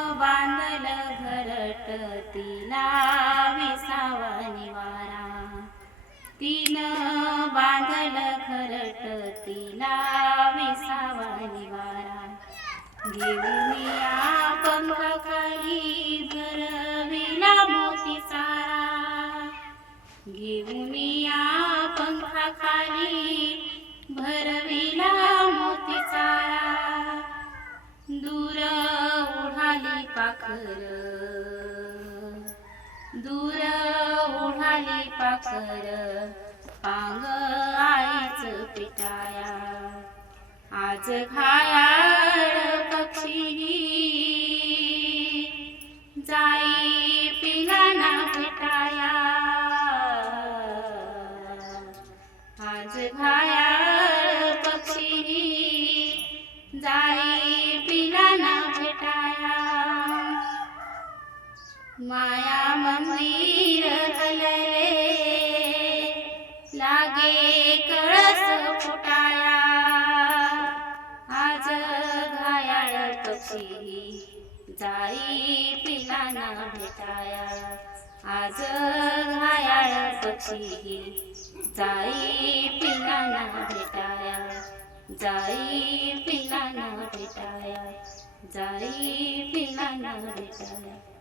बांधल घरट तिला विसावा निवारा. तिनं बांधल घरट तिला विसावा निवारा. घेऊन या पंखाखाली भरविला मोती चारा. घेऊन या पंखाखाली भरविला मोती चारा. दूर उडाली पाखर, दूर उडाली पाखर, पांग आईच पिटाया. आज घायाळ पक्षी जाई पिलाना भेटाया. आज घायाळ पक्षी जाई पिलाना भेटाया. माया मंदिर हलले लागे कळस फुटाया. आज घायाळ पक्षी जाई पिलाना भेटाया. आज घायाळ पक्षी जाई पिलाना भेटाया. जाई पिलाना भेटाया. जाई पिलाना भेटाया.